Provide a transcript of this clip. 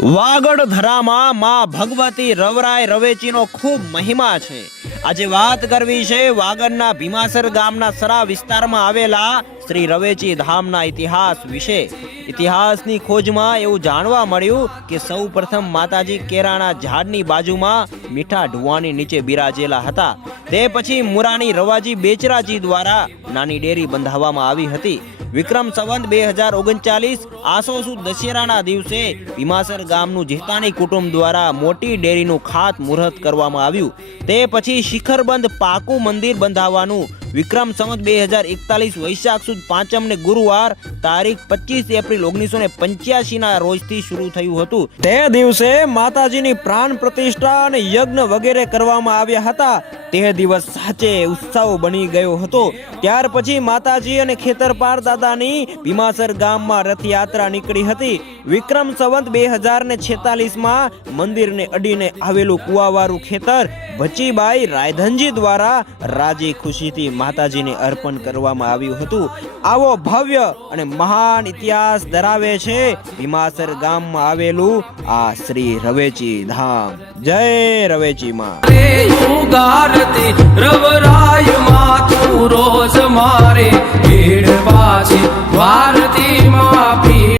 વાગડ ધરામાં માં ભગવતી રવરાય રવેચીનો ખૂબ મહિમા છે. આજે વાત કરવી છે વાગડના ભીમાસર ગામના સરા વિસ્તારમાં આવેલા શ્રી રવેચી ધામના ઇતિહાસ વિશે. ઇતિહાસની ખોજમાં એવું જાણવા મળ્યું કે સૌ પ્રથમ માતાજી કેરાના ઝાડની બાજુમાં મીઠા ઢુવાની નીચે બિરાજેલા હતા. તે પછી મુરાની રવાજી બેચરાજી દ્વારા નાની ડેરી બંધાવવામાં આવી હતી. વિક્રમ સંવંત બે હજાર ઓગણચાલીસ આસો સુદ દશેરાના દિવસે ભીમાસર ગામનું જેતાની કુટુંબ દ્વારા મોટી ડેરીનું ખાત મુહૂર્ત કરવામાં આવ્યું. તે પછી શિખરબંધ પાકું મંદિર બંધાવવાનું વિક્રમ સંવત બે હજાર એકતાલીસ વૈશાખ સુદ પાંચમ ને ગુરુવાર તારીખ પચીસ એપ્રિલ ઓગણીસો ને ના રોજથી શરૂ થયું હતું. તે દિવસે માતાજીની પ્રાણ પ્રતિષ્ઠા અને યજ્ઞ વગેરે કરવામાં આવ્યા હતા. તે દિવસ સાચે ઉત્સવ બની ગયો હતો. ત્યાર પછી માતાજી અને ખેતરપાર દાદાની ભીમાસર ગામમાં રથયાત્રા નીકળી હતી. વિક્રમ સંવત બે હજાર ને છેતાલીસમાં મંદિરને અડીને આવેલું કુવાવારું ખેતર ભચીબાઈ રાયધનજી દ્વારા રાજી ખુશીથી માતાજીને અર્પણ કરવામાં આવ્યું હતું. આવો ભવ્ય અને મહાન ઇતિહાસ ધરાવે છે ભીમાસર ગામમાં આવેલું આ શ્રી રવેચી ધામ. જય રવેચી માં.